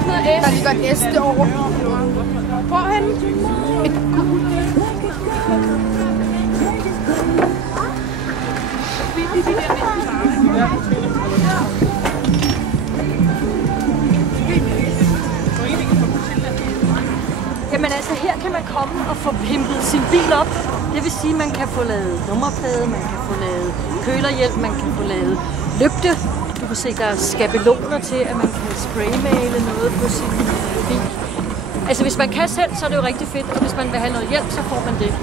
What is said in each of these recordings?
ikke noget S. Der ligger et S derovre. Hvorhen? Et gult. Jamen altså, her kan man komme og få pimpet sin bil op. Det vil sige, at man kan få lavet nummerplade, man kan få lavet kølerhjelm, man kan få lavet lygte. Du kan se, der er skabeloner til, at man kan spraymale noget på sin bil. Altså, hvis man kan selv, så er det jo rigtig fedt, og hvis man vil have noget hjælp, så får man det.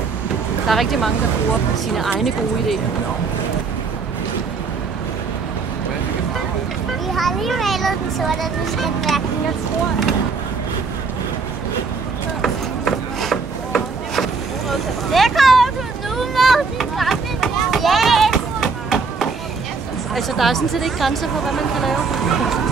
Der er rigtig mange, der bruger sine egne gode idéer. Vi har lige malet den sorte, og nu skal den være knudret. Velkommen til Numer, din gamle. Yes! Altså, der er sådan set ikke grænser for, hvad man kan lave.